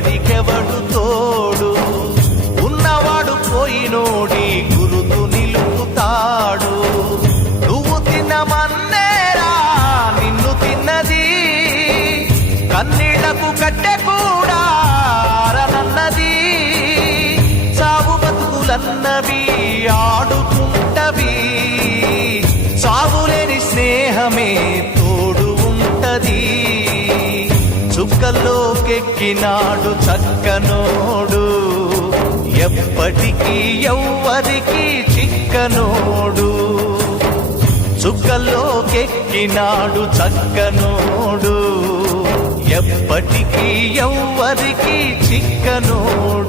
ఎవ్వడికెవడు తోడు, ఉన్నవాడు పోయినోడి గురుతు నిలుపుతాడు. నువ్వు తినమన్నేరా నిన్ను తిన్నది, కన్నీళ్లకు కట్టె కూడా ఆరనన్నది. సాగు బతుకులన్నవి ఆడుకుంటవి, సాగులేని స్నేహమే తోడు ఉంటది. చుక్కల్లోకెక్కినాడు చక్కనోడు, ఎప్పటికీ ఎవ్వరికి చిక్కనోడు. చుక్కల్లోకెక్కినాడు చక్కనోడు, ఎప్పటికీ ఎవ్వరికి చిక్కనోడు.